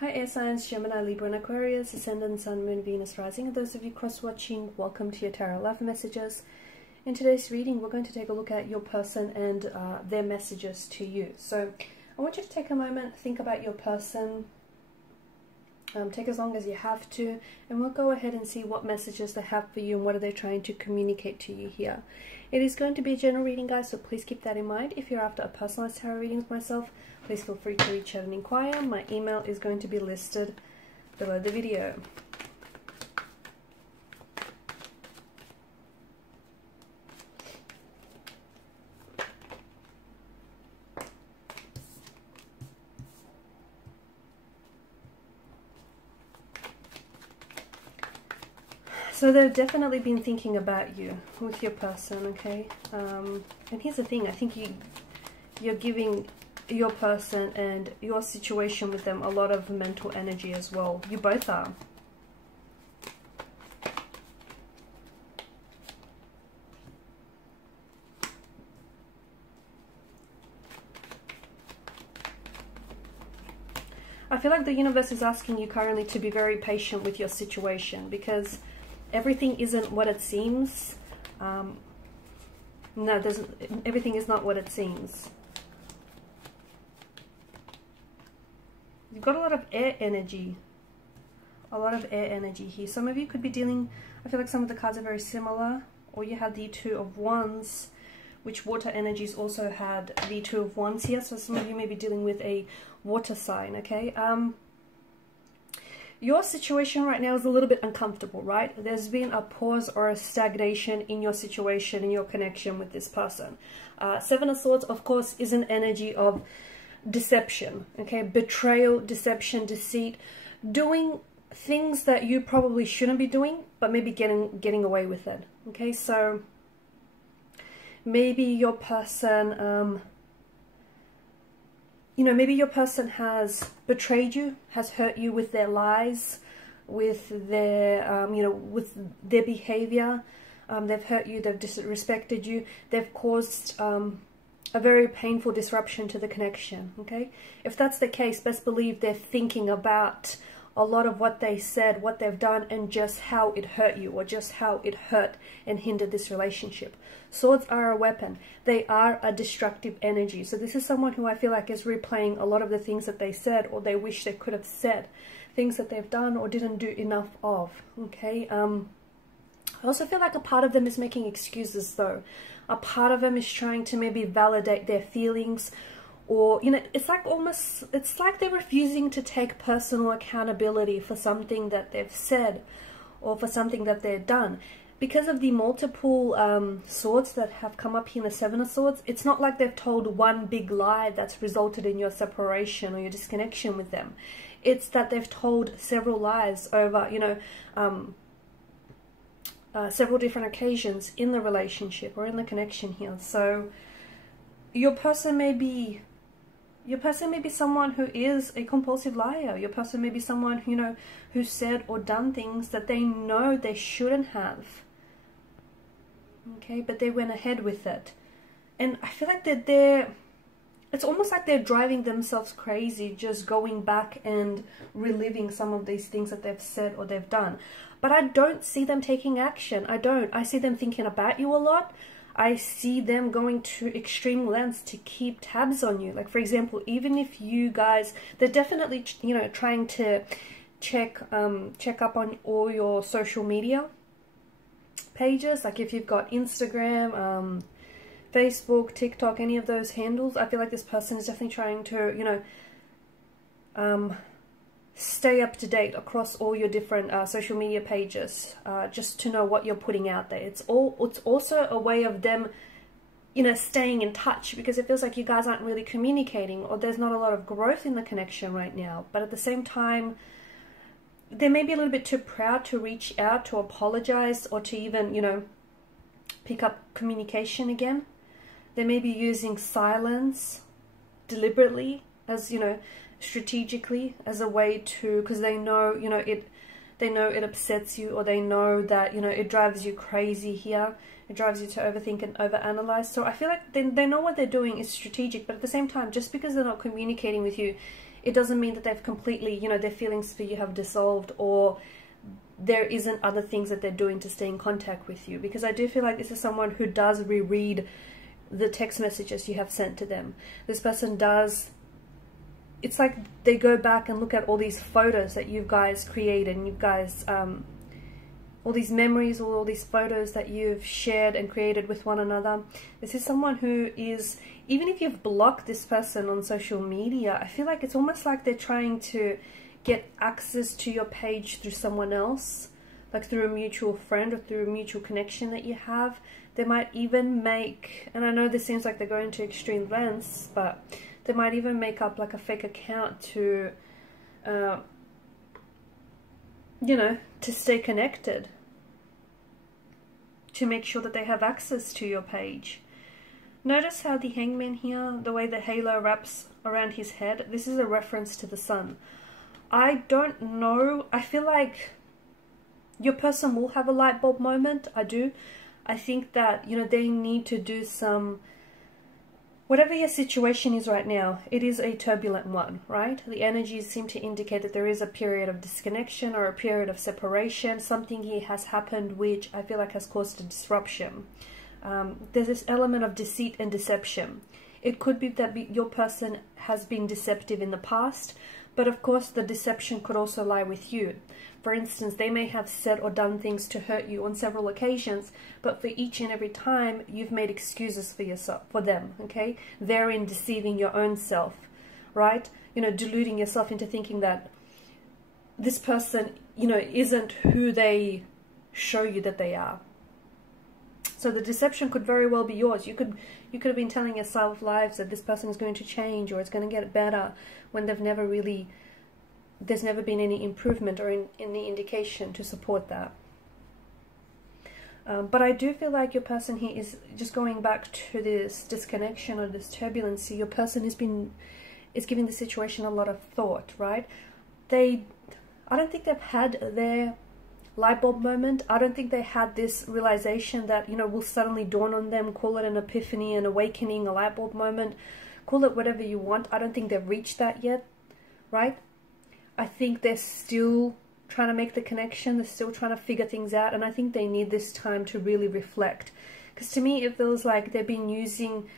Hi air signs, Gemini, Libra and Aquarius, Ascendant, Sun, Moon, Venus, Rising. And those of you cross-watching, welcome to your Tarot Love Messages. In today's reading, we're going to take a look at your person and their messages to you. So I want you to take a moment, think about your person, take as long as you have to, and we'll go ahead and see what messages they have for you and what are they trying to communicate to you here. It is going to be a general reading, guys, so please keep that in mind. If you're after a personalized tarot reading with myself, please feel free to reach out and inquire. My email is going to be listed below the video. So they've definitely been thinking about you with your person, okay? And here's the thing, I think you're giving your person and your situation with them a lot of mental energy as well. You both are. I feel like the universe is asking you currently to be very patient with your situation because everything isn't what it seems. No, everything is not what it seems. You've got a lot of air energy. A lot of air energy here. Some of you could be dealing, I feel like some of the cards are very similar. Or you had the Two of Wands, which water energies also had the Two of Wands here. So some of you may be dealing with a water sign, okay? Your situation right now is a little bit uncomfortable, right? There's been a pause or a stagnation in your situation, in your connection with this person. Seven of Swords, of course, is an energy of deception, okay? Betrayal, deception, deceit, doing things that you probably shouldn't be doing, but maybe getting away with it, okay? So maybe your person, you know, maybe your person has betrayed you, has hurt you with their lies, with their, you know, with their behavior. They've hurt you, they've disrespected you, they've caused a very painful disruption to the connection, okay? If that's the case, best believe they're thinking about a lot of what they said, what they've done, and just how it hurt you, or just how it hurt and hindered this relationship. Swords are a weapon. They are a destructive energy. So this is someone who I feel like is replaying a lot of the things that they said, or they wish they could have said, things that they've done or didn't do enough of, okay? I also feel like a part of them is making excuses though. A part of them is trying to maybe validate their feelings, or, you know, it's like almost, it's like they're refusing to take personal accountability for something that they've said or for something that they've done. Because of the multiple swords that have come up here in the Seven of Swords, it's not like they've told one big lie that's resulted in your separation or your disconnection with them. It's that they've told several lies over, you know, several different occasions in the relationship or in the connection here. So your person may be someone who is a compulsive liar. Your person may be someone, you know, who said or done things that they know they shouldn't have. Okay, but they went ahead with it. And I feel like it's almost like they're driving themselves crazy, just going back and reliving some of these things that they've said or they've done. But I don't see them taking action. I don't. I see them thinking about you a lot. I see them going to extreme lengths to keep tabs on you. Like, for example, even if you guys, they're definitely, you know, trying to check up on all your social media pages. Like if you've got Instagram, Facebook, TikTok, any of those handles, I feel like this person is definitely trying to, you know, stay up to date across all your different social media pages, just to know what you're putting out there. It's also a way of them, you know, staying in touch, because it feels like you guys aren't really communicating, or there's not a lot of growth in the connection right now. But at the same time, they may be a little bit too proud to reach out, to apologize, or to even, you know, pick up communication again. They may be using silence deliberately, as, you know, strategically, as a way to, because they know, you know, it upsets you, or they know that, you know, it drives you crazy here. It drives you to overthink and overanalyze. So I feel like they know what they're doing is strategic, but at the same time, just because they're not communicating with you, it doesn't mean that they've completely, you know, their feelings for you have dissolved, or there isn't other things that they're doing to stay in contact with you. Because I do feel like this is someone who does reread the text messages you have sent to them. This person does, it's like they go back and look at all these photos that you guys created, and you guys, all these memories, all these photos that you've shared and created with one another. This is someone who is, even if you've blocked this person on social media, I feel like it's almost like they're trying to get access to your page through someone else, like through a mutual friend or through a mutual connection that you have. They might even make, and I know this seems like they're going to extreme lengths, but they might even make up like a fake account to, you know, to stay connected, to make sure that they have access to your page. Notice how the Hangman here, the way the halo wraps around his head, this is a reference to the sun. I don't know, I feel like your person will have a light bulb moment. I do. I think that, you know, they need to do some, whatever your situation is right now, it is a turbulent one, right? The energies seem to indicate that there is a period of disconnection or a period of separation. Something here has happened which I feel like has caused a disruption. There's this element of deceit and deception. It could be that your person has been deceptive in the past, but of course the deception could also lie with you. For instance, they may have said or done things to hurt you on several occasions, but for each and every time you've made excuses for yourself, for them, okay? Therein deceiving your own self, right? You know, deluding yourself into thinking that this person, you know, isn't who they show you that they are. So the deception could very well be yours. You could have been telling yourself lies that this person is going to change or it's going to get better, when they've never really, there's never been any improvement or any indication to support that. But I do feel like your person here is just going back to this disconnection or this turbulency. Your person is giving the situation a lot of thought, right? I don't think they've had their light bulb moment. I don't think they had this realization that, you know, will suddenly dawn on them. Call it an epiphany, an awakening, a light bulb moment. Call it whatever you want. I don't think they've reached that yet, right? I think they're still trying to make the connection. They're still trying to figure things out. And I think they need this time to really reflect. Because to me, it feels like they've been using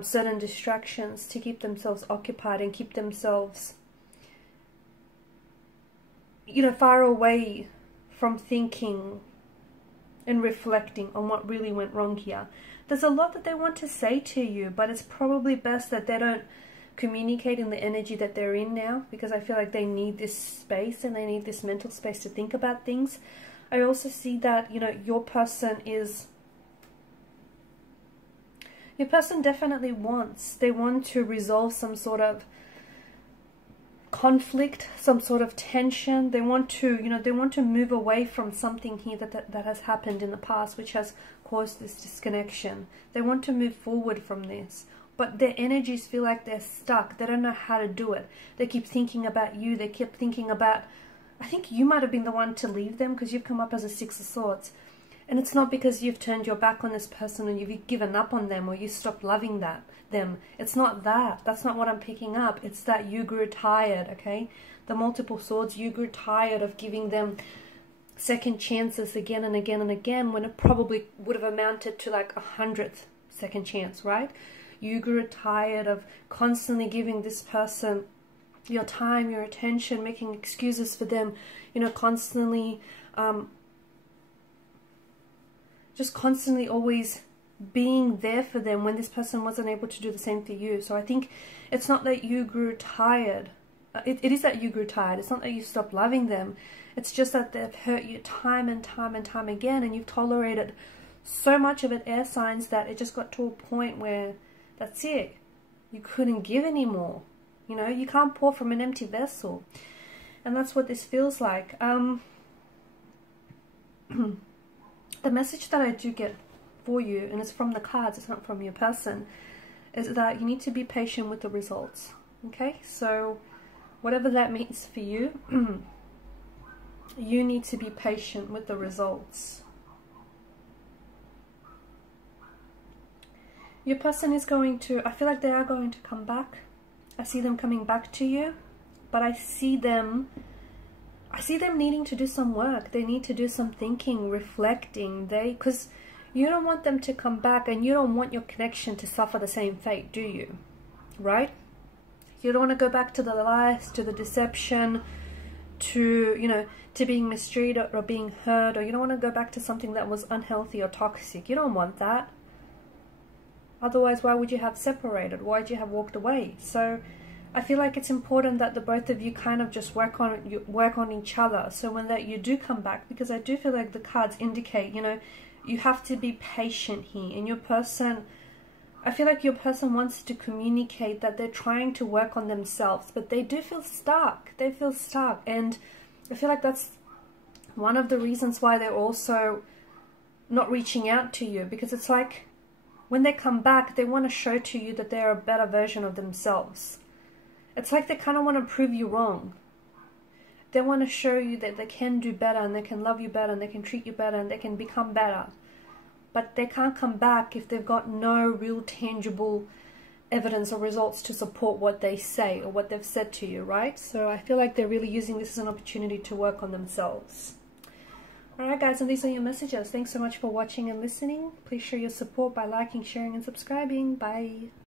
certain distractions to keep themselves occupied and keep themselves, you know, far away from thinking and reflecting on what really went wrong here. There's a lot that they want to say to you, but it's probably best that they don't communicate in the energy that they're in now, because I feel like they need this space and they need this mental space to think about things. I also see that, you know, your person definitely they want to resolve some sort of conflict, some sort of tension. They want to, you know, they want to move away from something here that has happened in the past, which has caused this disconnection. They want to move forward from this, but their energies feel like they're stuck. They don't know how to do it. They keep thinking about you. They keep thinking about, I think you might have been the one to leave them, because you've come up as a Six of Swords. And it's not because you've turned your back on this person and you've given up on them or you stopped loving them. It's not that. That's not what I'm picking up. It's that you grew tired, okay? The multiple swords, you grew tired of giving them second chances again and again and again, when it probably would have amounted to like 100th second chance, right? You grew tired of constantly giving this person your time, your attention, making excuses for them, you know, constantly, just constantly always being there for them when this person wasn't able to do the same for you. So I think it's not that you grew tired. It is that you grew tired. It's not that you stopped loving them. It's just that they've hurt you time and time and time again, and you've tolerated so much of it, air signs, that it just got to a point where that's it. You couldn't give anymore. You know, you can't pour from an empty vessel. And that's what this feels like. The message that I do get for you, and it's from the cards, it's not from your person, is that you need to be patient with the results. Okay? So whatever that means for you, you need to be patient with the results. Your person is going to, I feel like they are going to come back. I see them coming back to you. but I see them needing to do some work. They need to do some thinking, reflecting. Because you don't want them to come back, and you don't want your connection to suffer the same fate, do you? Right? You don't want to go back to the lies, to the deception, to, you know, to being mistreated or being hurt, or you don't want to go back to something that was unhealthy or toxic. You don't want that. Otherwise, why would you have separated? Why would you have walked away? So I feel like it's important that the both of you kind of just work on each other. So when that you do come back, because I do feel like the cards indicate, you know, you have to be patient here. And your person, I feel like your person wants to communicate that they're trying to work on themselves, but they do feel stuck. They feel stuck. And I feel like that's one of the reasons why they're also not reaching out to you, because it's like when they come back, they want to show to you that they're a better version of themselves. It's like they kind of want to prove you wrong. They want to show you that they can do better, and they can love you better, and they can treat you better, and they can become better. But they can't come back if they've got no real tangible evidence or results to support what they say or what they've said to you, right? So I feel like they're really using this as an opportunity to work on themselves. Alright guys, and these are your messages. Thanks so much for watching and listening. Please show your support by liking, sharing and subscribing. Bye.